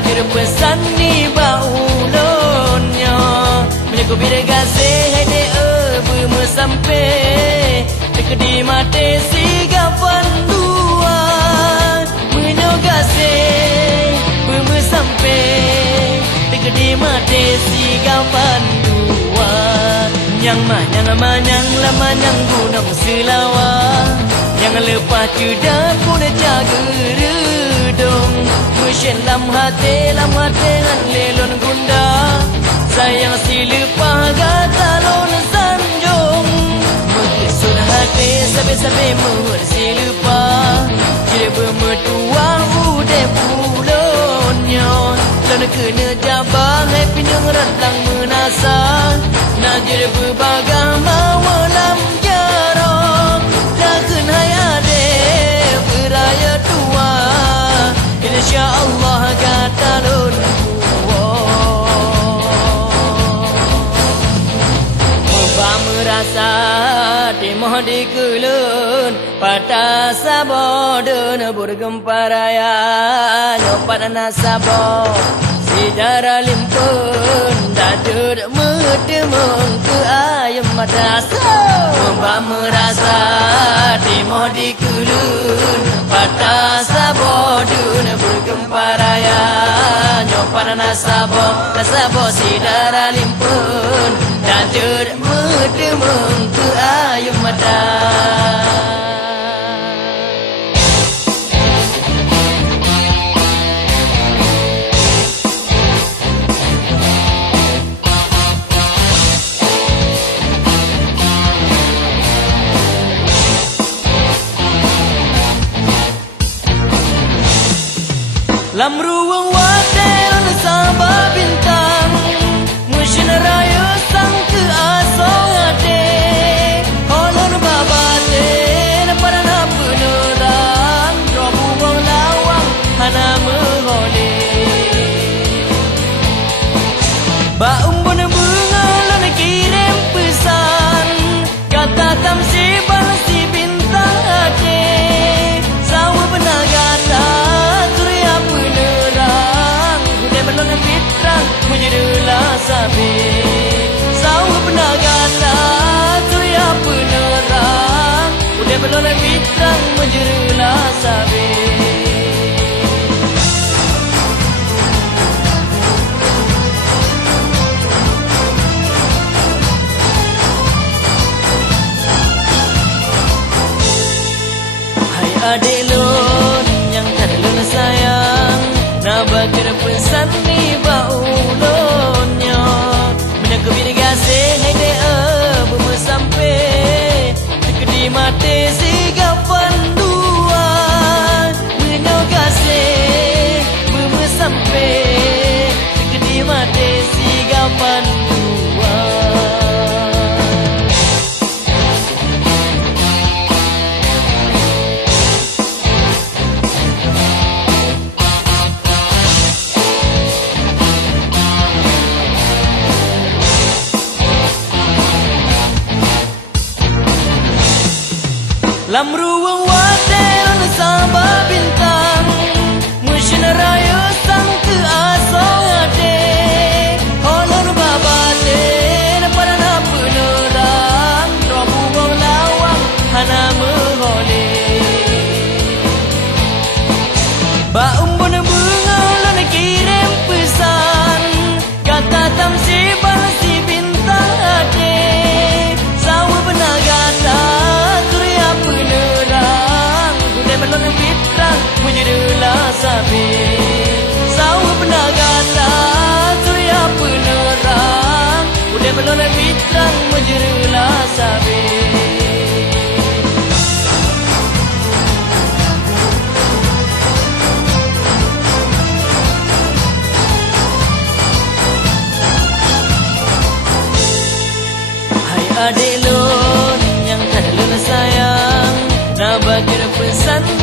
baca pesan ni baulonnya menyaku bila kasih hai dek berme sampai dekedi mate sigapan dua menyo kasih berme sampai dekedi mate sigapan dua nyang manyang lamanyang gunung selawar jangan lepas cudak pun jaga redong Musyin lam hati ngan lelon gunda sayang si lepah gata lon sanjung mengisun hati sampai mur si lepah jadi bermetua udah pulonnya dan kena jabang hai pinyang rantang menasa nak jadi berbagai mawalam jarang takkan hai adik beraya tua InsyaAllah kata lun Mubah merasa timoh di kulun Patah sabo dan bergemparaya Nyopat nasabo sejarah limpun Dajud medemung ke ayam madasa Mubah merasa timoh di kulun Patah sabo dan bergemparaya Nyopat nasabo sejarah limpun Dajud medemung ke ayam madasa Lam ruang watel sabah bintang Musyin raya sang ke asong ate Holon babate pada na penerang Robu wang lawang hana menghole Ba umbun bunga lan kirim pesan Kata tamsi si bintang ate Sawa benar kata Melona fitrang menjadilah sabi Sawa benar kata Surya penerang Udah melona fitrang menjadilah sabi Hai adik lon yang tak lon sayang Nak baca pesan ni baulonnya Menyaku bila kasih hai dek berme sampai Dekedi mati sigapan dua Menyo kasih berme sampai Dekedi mati sigapan dua Lam ruang watel sabah bintang Musyin raya sang ke asong ate Holon babate pada na penerang Robu wang lawang hana menghole Ba umbun bunga lan kirim pesan Kata tamsi si bintang ate Sawa benar kata penerang Gudai melona fitrang menjadilah sabi Sawa benar kata Surya penerang Gudai melona fitrang menjadilah sabi Hai adik lon yang tak lon sayang Nak baca pesan